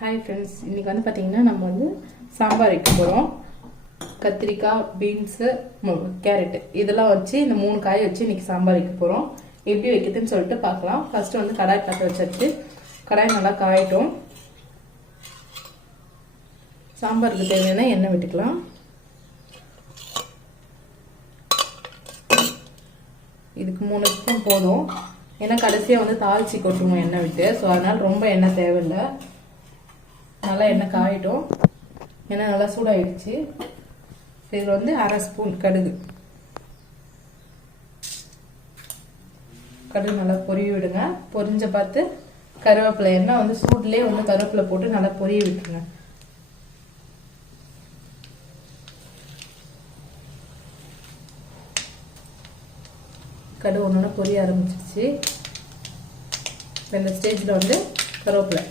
Hi friends இன்னைக்கு வந்து பார்த்திங்கன்னா நம்ம வந்து சாம்பார் வைக்க போகிறோம் கத்திரிக்காய் பீன்ஸு கேரட்டு இதெல்லாம் வச்சு இந்த மூணு காய் வச்சு இன்றைக்கி சாம்பார் வைக்க போகிறோம் எப்படி வைக்கிறதுன்னு சொல்லிட்டு பார்க்கலாம். ஃபஸ்ட்டு வந்து கடாய் பற்ற வச்சாச்சு. கடாய் நல்லா காயட்டும். சாம்பாருக்கு தேவையான எண்ணெய் விட்டுக்கலாம். இதுக்கு மூணு ஸ்பூன் போதும். ஏன்னா கடைசியாக வந்து தாளிச்சு கொட்டுவோம் எண்ணெய் விட்டு. ஸோ அதனால் ரொம்ப எண்ணெய் தேவையில்லை. நல்லா எண்ணெய் காயிட்டும். எண்ணெய் நல்லா சூடாயிடுச்சு. இதில் வந்து அரை ஸ்பூன் கடுகு. கடுகு நல்லா பொரிய விடுங்க. பொரிஞ்ச பார்த்து கருவேப்பிலை எண்ணெய் வந்து சூட்லேயே வந்து கருவேப்பிலை போட்டு நல்லா பொரிய விட்டுருங்க. கடுகு ஒன்று பொரிய ஆரம்பிச்சிருச்சு. இந்த ஸ்டேஜில் வந்து கருவேப்பிலை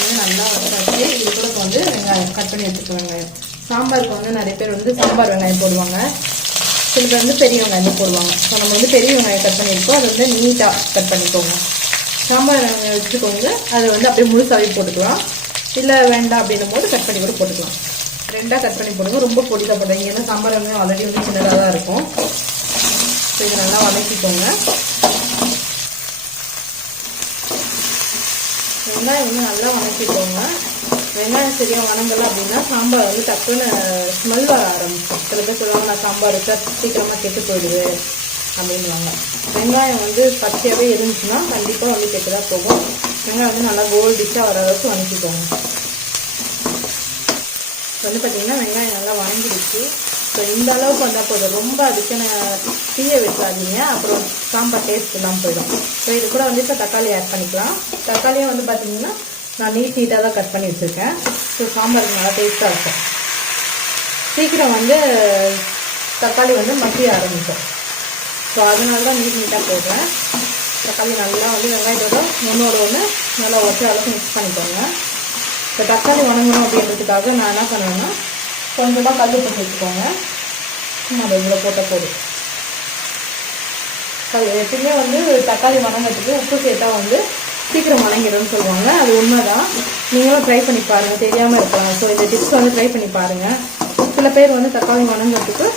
இது நல்லா வந்தாச்சு இது கூட இப்ப வந்து வெங்காயம் கட் பண்ணி வச்சுக்க வெங்காயம். சாம்பாருக்கு வந்து நிறைய பேர் வந்து சாம்பார் வெங்காயம் போடுவாங்க. சில பேர் வந்து பெரிய வெங்காயம் போடுவாங்க. ஸோ நம்ம வந்து பெரிய வெங்காயம் கட் பண்ணியிருக்கோம். அது வந்து நீட்டாக கட் பண்ணிக்கோங்க. சாம்பார் வெங்காயம் வச்சுக்கோங்க. அதை வந்து அப்படியே முழுசாகவே போட்டுக்கலாம். இல்லை வேண்டாம் அப்படின்னும் போது கட் பண்ணி கூட போட்டுக்கலாம். ரெண்டாக கட் பண்ணி போடுங்க. ரொம்ப பொடிதாக போடுறீங்க ஏன்னா சாம்பார் வந்து ஆல்ரெடி வந்து சின்னதாக தான் இருக்கும். ஸோ இதை நல்லா வதக்கிக்கோங்க. வெங்காயம் வந்து நல்லா வதக்கிக்கோங்க. வெங்காயம் சரியாக வணங்கலை அப்படின்னா சாம்பார் வந்து டக்குன்னு ஸ்மெல் வர ஆரம்பிக்கும் சில பேர் சொல்லுவாங்க நான் சாம்பார் வச்சா சீக்கிரமாக கெட்டு போயிடுது அப்படின்வாங்க வெங்காயம் வந்து பச்சையாகவே இருந்துச்சுன்னா கண்டிப்பாக வந்து கெட்டு தான் போகும். வெங்காயம் வந்து நல்லா கோல்டிஷாக வர அளவுக்கு வதக்கிக்கோங்க வந்து பார்த்திங்கன்னா வெங்காயம் நல்லா வணங்கிடுச்சு. ஸோ இந்த அளவுக்கு வந்தால் போதும். ரொம்ப அதுக்குன்னு தீய வைக்காதீங்க. அப்புறம் சாம்பார் டேஸ்ட் எல்லாம் போயிடும். ஸோ இது கூட வந்து இப்போ தக்காளி ஆட் பண்ணிக்கலாம். தக்காளியும் வந்து பார்த்தீங்கன்னா நான் நீட் நீட்டாக தான் கட் பண்ணி வச்சுருக்கேன். ஸோ சாம்பாருக்கு நல்லா டேஸ்ட்டாக இருக்கும். சீக்கிரம் வந்து தக்காளி வந்து மசிய ஆரம்பிக்கும். ஸோ அதனால தான் நீட் நீட்டாக போடுறேன். தக்காளி நல்லா வந்து வெங்காயத்தோட ஒன்றோட ஒன்று நல்லா ஒற்றை அளவுக்கு மிக்ஸ் பண்ணிக்கோங்க. இப்போ தக்காளி வணங்கணும் அப்படின்றதுக்காக நான் என்ன பண்ணுவேன்னா கொஞ்சமாக கல் உப்பு சேர்த்துக்கோங்க நம்ம இவ்வளோ போட்ட போதும். எப்பயுமே வந்து தக்காளி வணங்கிறதுக்கு உப்பு சேர்த்தா வந்து சீக்கிரம் வணங்கிடும்னு சொல்லுவாங்க. அது உண்மைதான். நீங்களும் ட்ரை பண்ணி பாருங்கள் தெரியாமல் இருக்கலாம். ஸோ இந்த டிப்ஸ் வந்து ட்ரை பண்ணி பாருங்கள் சில பேர் வந்து தக்காளி வணங்குறதுக்கு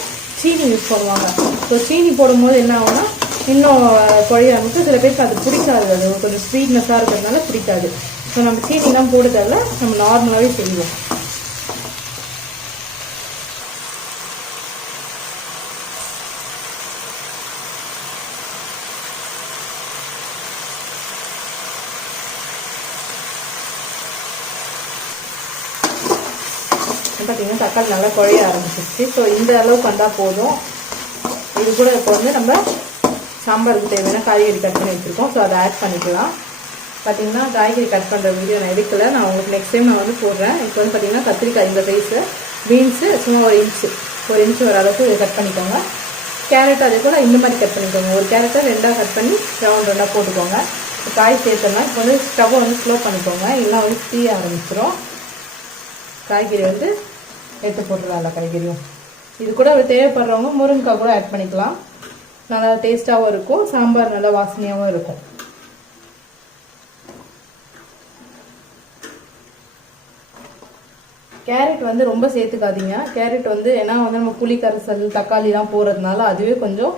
சீனி யூஸ் பண்ணுவாங்க. ஸோ சீனி போடும்போது என்ன ஆகும்னா இன்னும் குழைய சில பேருக்கு அது பிடிக்காது. அது கொஞ்சம் ஸ்வீட்னஸாக இருக்கிறதுனால பிடிக்காது. ஸோ நம்ம சீனிலாம் போடுறதால நம்ம நார்மலாகவே செய்வோம். பார்த்தீங்கன்னா தக்காளி நல்லா குழைய ஆரம்பிச்சிருச்சு. ஸோ இந்த அளவுக்கு வந்தால் போதும். இது கூட இப்போ வந்து நம்ம சாம்பாருக்கு தேவையான காய்கறி கட் பண்ணி வச்சுருக்கோம். ஸோ அதை ஆட் பண்ணிக்கலாம். பார்த்தீங்கன்னா காய்கறி கட் பண்ணுற வீடியோ நான் எடுக்கல. நான் உங்களுக்கு நெக்ஸ்ட் டைம் நான் வந்து போடுறேன். இப்போ வந்து பார்த்தீங்கன்னா கத்திரிக்காய் இந்த சைஸு பீன்ஸு சும்மா ஒரு இன்ச்சு ஒரு இன்ச்சு வர அளவுக்கு இதை கட் பண்ணிக்கோங்க. கேரட் அதே போல் இந்த மாதிரி கட் பண்ணிக்கோங்க. ஒரு கேரட்டை ரெண்டாக கட் பண்ணி ரவுண்ட் ரெண்டாக போட்டுக்கோங்க. காய் சேர்த்தோம்னா இப்போ வந்து ஸ்டவ்வை வந்து ஸ்லோ பண்ணிக்கோங்க. இல்லை வந்து தீய ஆரம்பிச்சிடும் காய்கறி வந்து எடுத்து போட்டுடலாம்ல காய்கறியும். இது கூட தேவைப்படுறவங்க முருங்கைக்காய் கூட ஆட் பண்ணிக்கலாம். நல்லா டேஸ்ட்டாகவும் இருக்கும் சாம்பார் நல்லா வாசனையாகவும் இருக்கும். கேரட் வந்து ரொம்ப சேர்த்துக்காதீங்க. கேரட் வந்து ஏன்னா வந்து நம்ம புளி கரைசல் தக்காளிலாம் போடுறதுனால அதுவே கொஞ்சம்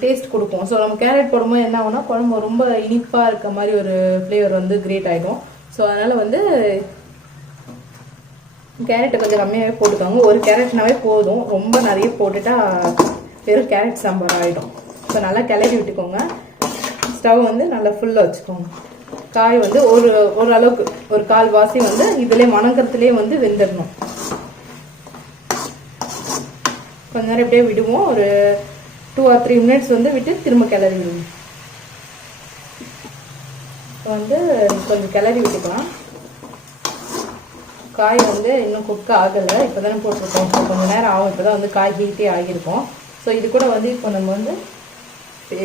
டேஸ்ட் கொடுக்கும். ஸோ நம்ம கேரட் போடும்போது என்ன ஆகும்னா குழம்பு ரொம்ப இனிப்பாக இருக்க மாதிரி ஒரு ஃப்ளேவர் வந்து கிரியேட் ஆகிடும் ஸோ அதனால் வந்து கேரட்டை கொஞ்சம் கம்மியாகவே போட்டுக்கோங்க. ஒரு கேரட்னாவே போதும். ரொம்ப நிறைய போட்டுட்டா வெறும் கேரட் சாம்பார் ஆகிடும் ஸோ நல்லா கிளறி விட்டுக்கோங்க. ஸ்டவ் வந்து நல்லா ஃபுல்லாக வச்சுக்கோங்க. காய் வந்து ஒரு ஓரளவுக்கு ஒரு கால் வாசி வந்து இதுலேயே மணக்கத்துலேயே வந்து வெந்துடணும் கொஞ்ச நேரம் இப்படியே விடுவோம். ஒரு டூ ஆர் த்ரீ மினிட்ஸ் வந்து விட்டு திரும்ப கிளறி விடுவோம் வந்து கொஞ்சம் கிளறி விட்டுக்கலாம். காய் வந்து இன்னும் குக் ஆகலை. இப்போ தானே போட்டிருக்கோம். ஸோ கொஞ்சம் நேரம் ஆகும். இப்போ தான் வந்து காய் ஹீட்டே ஆகியிருக்கும். ஸோ இது கூட வந்து இப்போ நம்ம வந்து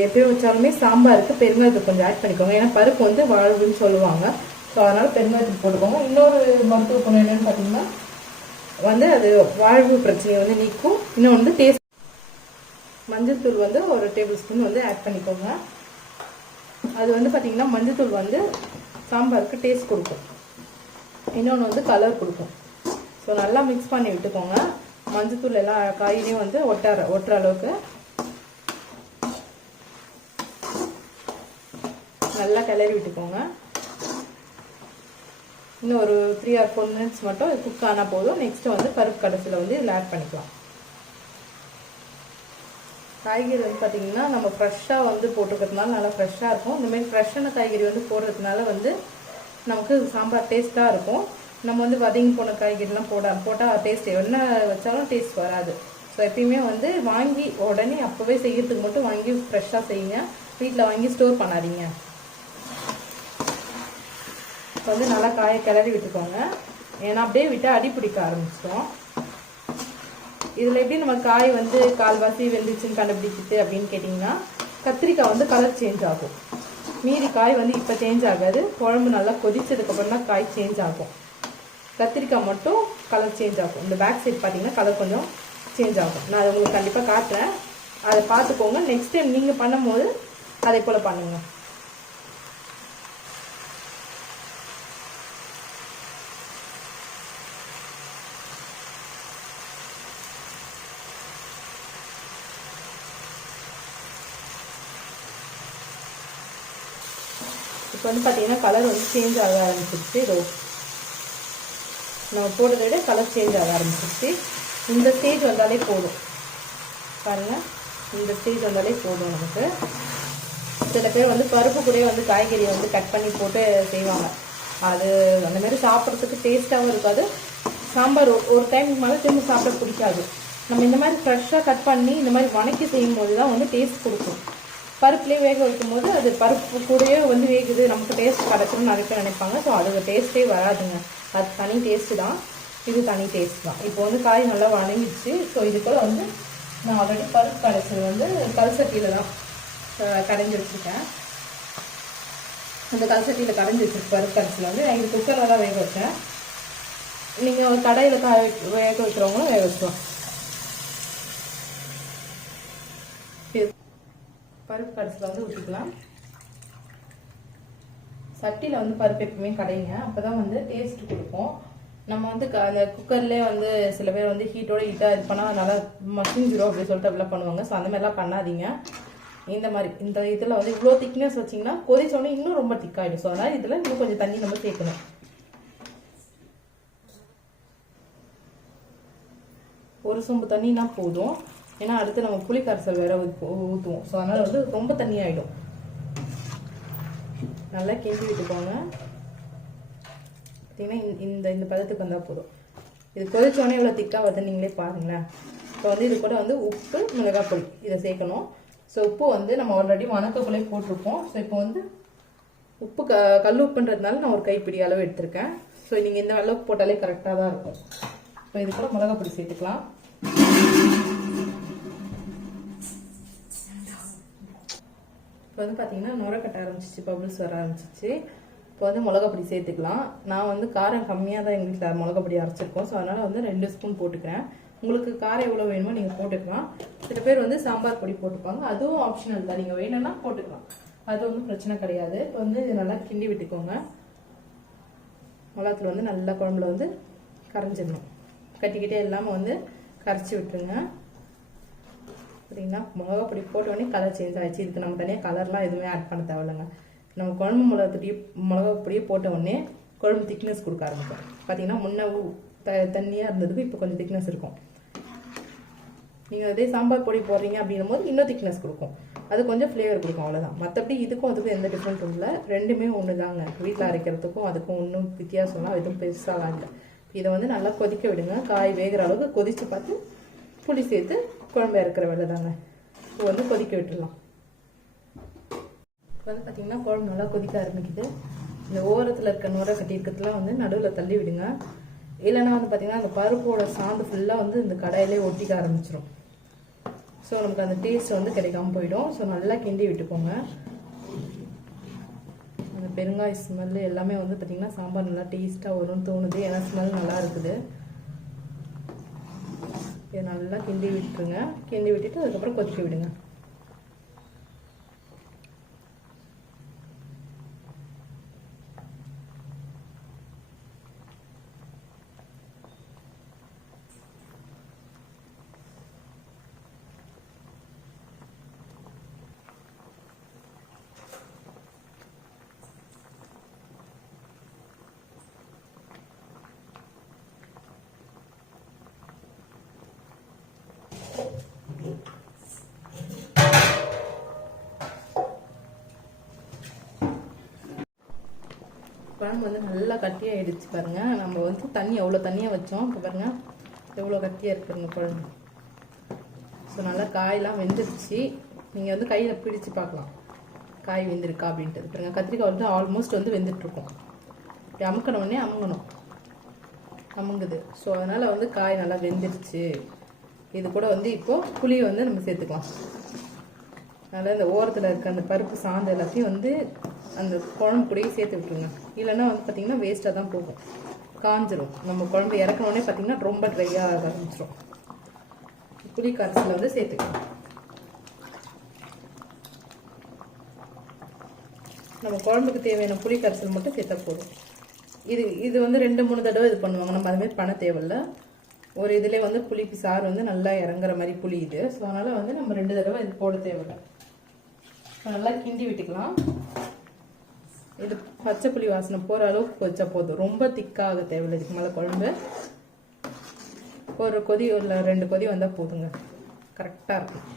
எப்படி வச்சாலுமே சாம்பாருக்கு பெருங்காயத்தை கொஞ்சம் ஆட் பண்ணிக்கோங்க. ஏன்னா பருப்பு வந்து வாழ்வுன்னு சொல்லுவாங்க. ஸோ அதனால் பெருங்காயத்துக்கு போட்டுக்கோங்க. இன்னொரு மருத்துவ குணம் என்னென்னு பார்த்தீங்கன்னா வந்து அது வாழ்வு பிரச்சனையை வந்து நீக்கும். இன்னும் வந்து டேஸ்ட். மஞ்சள் தூள் வந்து ஒரு டேபிள் ஸ்பூன் வந்து ஆட் பண்ணிக்கோங்க. அது வந்து பார்த்தீங்கன்னா மஞ்சள் தூள் வந்து சாம்பாருக்கு டேஸ்ட் கொடுக்கும். இன்னொன்று வந்து கலர் கொடுக்கும். ஸோ நல்லா மிக்ஸ் பண்ணி விட்டுக்கோங்க. மஞ்சத்தூள் எல்லா காயிலையும் வந்து ஒட்டார ஒட்டுற அளவுக்கு. நல்லா கிளறி விட்டுக்கோங்க. இன்னும் ஒரு த்ரீ ஆர் ஃபோர் மினிட்ஸ் மட்டும் குக் ஆனால் போதும். நெக்ஸ்ட்டு வந்து பருப்பு கடைசியில் வந்து இதில் ஆட் பண்ணிக்கலாம். காய்கறி வந்து பார்த்தீங்கன்னா நம்ம ஃப்ரெஷ்ஷாக வந்து போட்டுக்கிறதுனால நல்லா ஃப்ரெஷ்ஷாக இருக்கும். இந்தமாரி ஃப்ரெஷ்ஷான காய்கறி வந்து போடுறதுனால வந்து நமக்கு சாம்பார் டேஸ்ட்டாக இருக்கும். நம்ம வந்து வதங்கி போன காய்கறிலாம் போட போட்டால் டேஸ்ட் என்ன வச்சாலும் டேஸ்ட் வராது. ஸோ எப்பயுமே வந்து வாங்கி உடனே அப்போவே செய்யறதுக்கு மட்டும் வாங்கி ஃப்ரெஷ்ஷாக செய்யுங்க. வீட்டில் வாங்கி ஸ்டோர் பண்ணாதீங்க. இப்போ வந்து நல்லா காயை கிளறி விட்டுக்கோங்க. ஏன்னா அப்படியே விட்டு அடி பிடிக்க ஆரம்பிச்சிடும். இதில் எப்படி நம்ம காய் வந்து கால்வாசி வெந்துச்சுன்னு கண்டுபிடிச்சிட்டு அப்படின்னு கேட்டிங்கன்னா கத்திரிக்காய் வந்து கலர் சேஞ்ச் ஆகும். மீதி காய் வந்து இப்போ சேஞ்ச் ஆகாது. குழம்பு நல்லா கொதித்ததுக்கப்புறம் தான் காய் சேஞ்ச் ஆகும். கத்திரிக்காய் மட்டும் கலர் சேஞ்ச் ஆகும். இந்த பேக் சைட் பார்த்தீங்கன்னா கலர் கொஞ்சம் சேஞ்ச் ஆகும். நான் அதை உங்களுக்கு கண்டிப்பாக காட்டுறேன். அதை பார்த்துக்கோங்க. நெக்ஸ்ட் டைம் நீங்கள் பண்ணும்போது அதே போல் பண்ணுங்கள் இப்போ வந்து பார்த்தீங்கன்னா கலர் வந்து சேஞ்ச் ஆக ஆரம்பிச்சிருச்சு. இதோ நம்ம போடுறத விட கலர் சேஞ்ச் ஆக ஆரம்பிச்சிருச்சு. இந்த ஸ்டேஜ் வந்தாலே போதும். பாருங்கள் இந்த ஸ்டேஜ் வந்தாலே போதும் நமக்கு. சில பேர் வந்து பருப்பு கூட வந்து காய்கறியை வந்து கட் பண்ணி போட்டு செய்வாங்க. அது அந்த மாதிரி சாப்பிட்றதுக்கு டேஸ்ட்டாகவும் இருக்காது. சாம்பார் ஒரு- டைமுக்கு மேலே திரும்ப சாப்பிட பிடிக்காது. நம்ம இந்த மாதிரி ஃப்ரெஷ்ஷாக கட் பண்ணி இந்த மாதிரி வணக்கி செய்யும் போது தான் வந்து டேஸ்ட் கொடுக்கும். பருப்புலேயே வேக வைக்கும் போது அது பருப்பு கூடயே வந்து வேகுது. நமக்கு டேஸ்ட் கிடச்சிடும் நிறைய பேர் நினைப்பாங்க. ஸோ அதோட டேஸ்ட்டே வராதுங்க. அது தனி டேஸ்ட்டு தான். இது தனி டேஸ்ட் தான். இப்போ வந்து காய் நல்லா வணங்கிடுச்சு ஸோ இதுக்குள்ள வந்து நான் ஆல்ரெடி பருப்பு கடைச்சது வந்து கல்சட்டியில் தான் கடைஞ்சி வச்சுருக்கேன். அந்த கல்சட்டியில் கடைஞ்சி வச்சிருக்கு பருப்பு கடைசியில் வந்து நான் இது குக்கரில் தான் வேக வச்சேன் நீங்கள் கடையில் காய வேக வைக்கிறவங்களும் வேக வச்சுருவோம் பருப்பு கடைசியில் வந்து ஊற்றிக்கலாம் சட்டியில் வந்து பருப்பு எப்பவுமே கடைங்க. அப்போ தான் வந்து டேஸ்ட் கொடுக்கும். நம்ம வந்து க- அந்த குக்கர்லேயே வந்து சில பேர் வந்து ஹீட்டோட ஹீட்டாக இது பண்ணால் நல்லா மசிஞ்சிரும் அப்படின்னு சொல்லிட்டு அப்படிலாம் பண்ணுவாங்க. ஸோ அந்த மாதிரிலாம் பண்ணாதீங்க. இந்த மாதிரி இந்த இதில் வந்து இவ்வளோ திக்னஸ் வச்சிங்கன்னா கொதிச்சோடனே இன்னும் ரொம்ப திக்காகிடும் ஸோ அதனால் இதில் இன்னும் கொஞ்சம் தண்ணி நம்ம சேர்க்கணும். ஒரு சொம்பு தண்ணினா போதும். ஏன்னா அடுத்து நம்ம புளி கரைசல் வேற ஊற்றுவோம் ஸோ அதனால் வந்து ரொம்ப தண்ணி ஆகிடும் நல்லா கிண்டி விட்டுக்கோங்க. பார்த்தீங்கன்னா இந்த- இந்த இந்த பதத்துக்கு வந்தால் போதும். இது கொதிச்சோடனே இவ்வளோ திக்காக வருது நீங்களே பாருங்களேன். இப்போ வந்து இது கூட வந்து உப்பு மிளகாய் பொடி இதை சேர்க்கணும். ஸோ உப்பு வந்து நம்ம ஆல்ரெடி வணக்கக்குள்ளே போட்டிருப்போம். ஸோ இப்போ வந்து உப்பு க கல் உப்புன்றதுனால நான் ஒரு கைப்பிடி அளவு எடுத்திருக்கேன். ஸோ நீங்கள் இந்த அளவுக்கு போட்டாலே கரெக்டாக தான் இருக்கும். இப்போ இது கூட மிளகாய் பொடி சேர்த்துக்கலாம். இப்போ வந்து பார்த்தீங்கன்னா நுர கட்ட ஆரம்பிச்சிச்சு பபிள்ஸ் வர ஆரம்பிச்சிச்சு. இப்போ வந்து மிளகாப்பொடி சேர்த்துக்கலாம். நான் வந்து காரம் கம்மியாக தான் எங்கள் வீட்டில் மிளகாப்பொடி அரைச்சிருக்கோம். ஸோ அதனால் வந்து ரெண்டு ஸ்பூன் போட்டுக்கிறேன். உங்களுக்கு காரம் எவ்வளோ வேணுமோ நீங்கள் போட்டுக்கலாம். சில பேர் வந்து சாம்பார் பொடி போட்டுப்பாங்க. அதுவும் ஆப்ஷனல் தான். நீங்கள் வேணும்னா போட்டுக்கலாம். அது ஒன்றும் பிரச்சனை கிடையாது. இப்போ வந்து இது நல்லா கிண்டி விட்டுக்கோங்க. மிளகாத்தில் வந்து நல்லா குழம்புல வந்து கரைஞ்சிடணும். கட்டிக்கிட்டே இல்லாமல் வந்து கரைச்சி விட்டுருங்க. பார்த்தீங்கன்னா மிளகா பொடி போட்ட கலர் சேஞ்ச் ஆகிடுச்சு இதுக்கு நம்ம தனியாக கலர்லாம் எதுவுமே ஆட் பண்ண தேவையில்லைங்க. நம்ம குழம்பு மிளகா மிளகா பொடியை போட்ட குழம்பு திக்னஸ் கொடுக்க ஆரம்பிக்கும் பார்த்தீங்கன்னா முன்ன ஊ- த தண்ணியாக இருந்ததுக்கு இப்போ கொஞ்சம் திக்னஸ் இருக்கும். நீங்கள் அதே சாம்பார் பொடி போடுறீங்க அப்படின்னும் போது இன்னும் திக்னஸ் கொடுக்கும். அது கொஞ்சம் ஃப்ளேவர் கொடுக்கும் அவ்வளோதான் மற்றபடி இதுக்கும் அதுக்கும் எந்த டிஃப்ரெண்ட்டும் இல்லை. ரெண்டுமே ஒன்று தாங்க வீட்டில் அரைக்கிறதுக்கும் அதுக்கும் ஒன்றும் வித்தியாசம்லாம் எதுவும் பெருசாலாம் இல்லை. இதை வந்து நல்லா கொதிக்க விடுங்க. காய் வேகிற அளவுக்கு கொதித்து பார்த்து புளி சேர்த்து குழம்பு இறக்குற வேலை தாங்க இப்போ வந்து கொதிக்க விட்டுடலாம். இப்போ வந்து பார்த்தீங்கன்னா குழம்பு நல்லா கொதிக்க ஆரம்பிக்குது. இந்த ஓரத்தில் இருக்க நுரை கட்டியிருக்கிறதுலாம் வந்து நடுவில் தள்ளி விடுங்க. இல்லைன்னா வந்து பார்த்தீங்கன்னா அந்த பருப்போட சாந்து ஃபுல்லாக வந்து இந்த கடையிலே ஒட்டிக்க ஆரம்பிச்சிடும் ஸோ நமக்கு அந்த டேஸ்ட் வந்து கிடைக்காம போயிடும். ஸோ நல்லா கிண்டி விட்டுக்கோங்க. அந்த பெருங்காய ஸ்மெல் எல்லாமே வந்து பார்த்தீங்கன்னா சாம்பார் நல்லா டேஸ்ட்டாக வரும்னு தோணுது. ஏன்னா ஸ்மெல் நல்லா இருக்குது. இதை நல்லா கிண்டி விட்டுருங்க. கிண்டி விட்டுட்டு அதுக்கப்புறம் கொதிக்க விடுங்க. குழம்பு வந்து நல்லா கட்டியாகிடுச்சு பாருங்கள் நம்ம வந்து தண்ணி எவ்வளோ தண்ணியாக வச்சோம் இப்போ பாருங்கள் எவ்வளோ கட்டியாக இருக்குங்க குழம்பு. ஸோ நல்லா காயெல்லாம் வெந்துருச்சு. நீங்கள் வந்து கையில் பிடிச்சு பார்க்கலாம். காய் வெந்திருக்கா அப்படின்ட்டு பாருங்க கத்திரிக்காய் வந்து ஆல்மோஸ்ட் வந்து வெந்துட்டுருக்கோம். இப்படி அமுக்கணும் உடனே அமுங்கணும். அமுங்குது. ஸோ அதனால் வந்து காய் நல்லா வெந்துருச்சு. இது கூட வந்து இப்போது புளியை வந்து நம்ம சேர்த்துக்கலாம். அதனால் இந்த ஓரத்தில் இருக்க அந்த பருப்பு சாந்து எல்லாத்தையும் வந்து அந்த குழம்பு கூடயே சேர்த்து விட்டுருங்க. இல்லைன்னா வந்து பார்த்திங்கன்னா வேஸ்ட்டாக தான் போகும். காஞ்சிரும். நம்ம குழம்பு இறக்கணுன்னே பார்த்திங்கன்னா ரொம்ப ட்ரையாக ஆரம்பிச்சிடும் புளி கரைசலில் வந்து சேர்த்துக்கலாம். நம்ம குழம்புக்கு தேவையான புளி கரைசல் மட்டும் சேர்த்தா போதும். இது இது வந்து ரெண்டு மூணு தடவை இது பண்ணுவாங்க. நம்ம அதுமாதிரி பண்ண தேவையில்ல. ஒரு இதில் வந்து புளிப்பு சாறு வந்து நல்லா இறங்குற மாதிரி புளி இது. ஸோ அதனால் வந்து நம்ம ரெண்டு தடவை இது போட தேவையில்லை. நல்லா கிண்டி விட்டுக்கலாம். இது பச்சை புளி வாசனை போகிற அளவுக்கு வச்சா போதும். ரொம்ப திக்காக தேவையில்லை. இதுக்கு மேலே குழம்பு. ஒரு கொதி இல்லை ரெண்டு கொதி வந்தால் போதுங்க. கரெக்டாக இருக்கும்.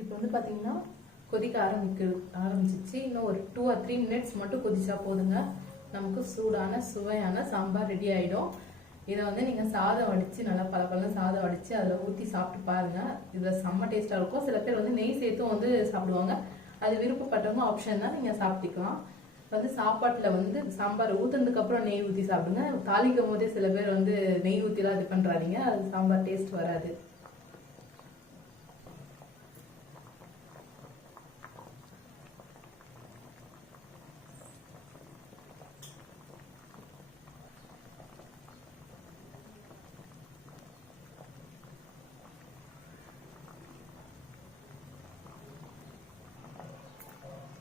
இப்போ வந்து பார்த்தீங்கன்னா கொதிக்க ஆரம்பிக்க ஆரம்பிச்சிச்சு. இன்னும் ஒரு டூ ஆர் த்ரீ மினிட்ஸ் மட்டும் கொதிச்சா போதுங்க. நமக்கு சூடான சுவையான சாம்பார் ரெடி ஆகிடும் இதை வந்து நீங்கள் சாதம் வடித்து நல்லா பல பழம் சாதம் வடித்து அதில் ஊற்றி சாப்பிட்டு பாருங்கள் இதில் செம்ம டேஸ்ட்டாக இருக்கும். சில பேர் வந்து நெய் சேர்த்தும் வந்து சாப்பிடுவாங்க. அது விருப்பப்பட்டவங்க ஆப்ஷன் தான் நீங்கள் சாப்பிட்டுக்கலாம். வந்து சாப்பாட்டில் வந்து சாம்பார் ஊற்றுனதுக்கப்புறம் நெய் ஊற்றி சாப்பிடுங்க. தாளிக்கும் போதே சில பேர் வந்து நெய் ஊற்றிலாம் இது பண்ணுறாதீங்க அது சாம்பார் டேஸ்ட் வராது.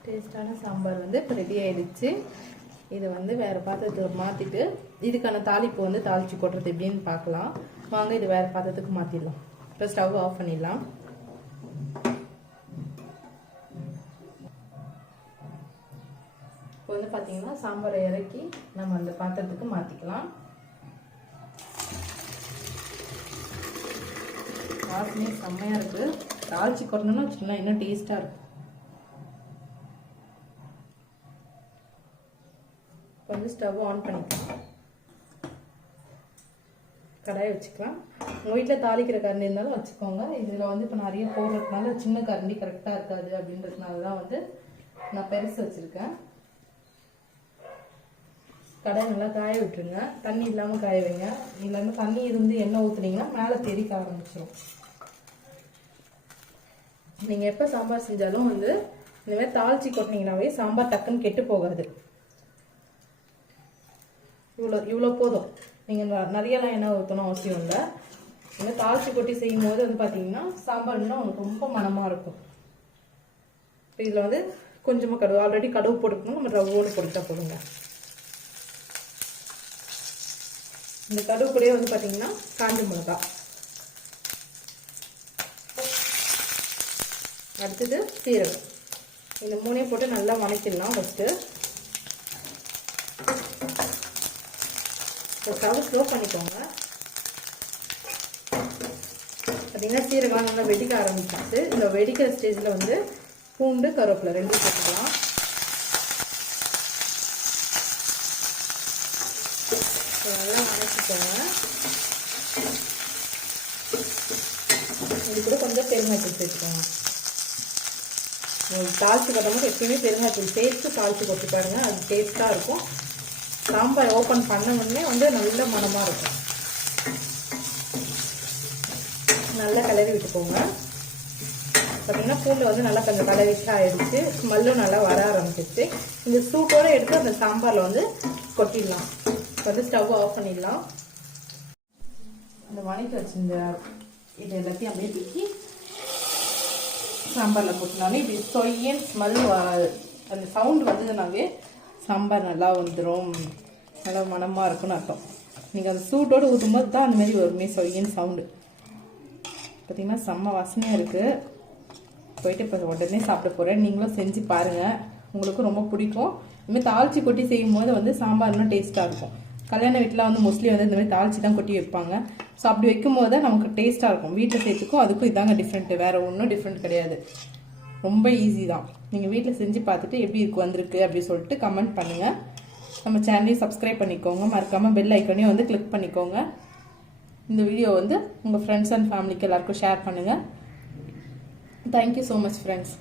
டேஸ்டான சாம்பார் வந்து இப்போ ரெடி ஆயிடுச்சு. இதை வந்து வேறு பாத்திரத்துக்கு மாற்றிட்டு இதுக்கான தாளிப்பு வந்து தாளித்து கொட்டுறது எப்படின்னு பார்க்கலாம் வாங்க இது வேறு பாத்திரத்துக்கு மாற்றிடலாம் இப்போ ஸ்டவ் ஆஃப் பண்ணிடலாம். இப்போ வந்து பார்த்தீங்கன்னா சாம்பாரை இறக்கி நம்ம அந்த பாத்திரத்துக்கு மாற்றிக்கலாம் வாசனையே செம்மையாக இருக்குது தாளித்து கொட்டணும்னு வச்சுக்கலாம் இன்னும் டேஸ்ட்டாக இருக்கும். வந்து ஸ்டவ் ஆன் பண்ணிக்கலாம். கடாயை வச்சுக்கலாம். உங்கள் வீட்டில் தாளிக்கிற கரண்டி இருந்தாலும் வச்சுக்கோங்க. இதில் வந்து இப்போ நிறைய போடுறதுனால சின்ன கரண்டி கரெக்டாக இருக்காது அப்படின்றதுனால தான் வந்து நான் பெருசு வச்சுருக்கேன். கடாய் நல்லா காய விட்டுருங்க. தண்ணி இல்லாமல் காய வைங்க. இல்லாமல் தண்ணி இருந்து எண்ணெய் ஊற்றுனீங்கன்னா மேலே தெரிக்க ஆரம்பிச்சிடும் நீங்கள் எப்போ சாம்பார் செஞ்சாலும் வந்து இந்த மாதிரி தாளிச்சு கொட்டினீங்கனாவே சாம்பார் டக்குன்னு கெட்டு போகாது. இவ்வளோ இவ்வளோ போதும். நீங்கள் நிறையலாம் எண்ணெய் ஊற்றணும் அவசியம் இல்லை. இந்த தாழ்ச்சி கொட்டி செய்யும் போது வந்து பார்த்தீங்கன்னா சாம்பார் இன்னும் உங்களுக்கு ரொம்ப மனமாக இருக்கும். இப்போ இதில் வந்து கொஞ்சமாக கடுகு ஆல்ரெடி கடுகு போட்டுக்கணும். நம்ம ரவ்வோடு பொடிச்சா போடுங்க இந்த கடுகு கூடயே வந்து பார்த்தீங்கன்னா காஞ்ச மிளகா. அடுத்தது சீரகம். இந்த மூணையும் போட்டு நல்லா வணக்கிடலாம் ஃபஸ்ட்டு ஸ்டவ் ஸ்லோ பண்ணிக்கோங்க. பார்த்தீங்கன்னா சீரகம் நல்லா வெடிக்க ஆரம்பிச்சிச்சு இந்த வெடிக்கிற ஸ்டேஜில் வந்து பூண்டு கருவேப்பிலை ரெண்டும் சேர்த்துக்கலாம். நல்லா வணக்கிக்கோங்க இது கூட கொஞ்சம் பெருங்காய்த்தூள் சேர்த்துக்கோங்க. தாளிச்சு கட்டும்போது எப்பயுமே பெருங்காய்த்தூள் சேர்த்து தாழ்த்து கொட்டி பாருங்க. அது டேஸ்ட்டாக இருக்கும். சாம்பார் ஓப்பன் பண்ண உடனே வந்து நல்ல மனமாக இருக்கும். நல்லா கிளறி விட்டுக்கோங்க. பார்த்தீங்கன்னா பூண்டு வந்து நல்லா கொஞ்சம் கலரிஷாக ஆயிடுச்சு. ஸ்மெல்லும் நல்லா வர ஆரம்பிச்சிருச்சு. இந்த சூட்டோடு எடுத்து அந்த சாம்பாரில் வந்து கொட்டிடலாம். இப்போ வந்து ஸ்டவ் ஆஃப் பண்ணிடலாம். இந்த வணக்கி வச்சிருந்த இது எல்லாத்தையும் அப்படியே தூக்கி சாம்பாரில் கொட்டினாலும் இப்படி சொய்யன் ஸ்மெல் அந்த சவுண்ட் வந்ததுனாவே சாம்பார் நல்லா வந்துடும் நல்லா மணமாக இருக்கும்னு அர்த்தம். நீங்கள் அந்த சூட்டோடு ஊற்றும்போது தான் அந்தமாரி வருமே சொய்யன் சவுண்டு பார்த்தீங்கன்னா செம்ம வாசனையாக இருக்குது போயிட்டு இப்போ உடனே சாப்பிட போகிறேன் நீங்களும் செஞ்சு பாருங்கள் உங்களுக்கும் ரொம்ப பிடிக்கும். இதுமாதிரி தாளிச்சு கொட்டி செய்யும் போது வந்து சாம்பார் இன்னும் டேஸ்ட்டாக இருக்கும். கல்யாண வீட்டில் வந்து மோஸ்ட்லி வந்து இந்தமாதிரி தாளிச்சு தான் கொட்டி வைப்பாங்க. ஸோ அப்படி வைக்கும் போது தான் நமக்கு டேஸ்ட்டாக இருக்கும். வீட்டில் செய்யறதுக்கும் அதுக்கும் இதாங்க டிஃப்ரெண்ட்டு வேறு ஒன்றும் டிஃப்ரெண்ட் கிடையாது. ரொம்ப ஈஸி தான். நீங்கள் வீட்டில் செஞ்சு பார்த்துட்டு எப்படி இருக்கு வந்திருக்கு அப்படின்னு சொல்லிட்டு கமெண்ட் பண்ணுங்கள் நம்ம சேனலையும் சப்ஸ்கிரைப் பண்ணிக்கோங்க. மறக்காமல் பெல் ஐக்கனையும் வந்து கிளிக் பண்ணிக்கோங்க. இந்த வீடியோ வந்து உங்கள் ஃப்ரெண்ட்ஸ் அண்ட் ஃபேமிலிக்கு எல்லாருக்கும் ஷேர் பண்ணுங்கள் தேங்க்யூ ஸோ மச் ஃப்ரெண்ட்ஸ்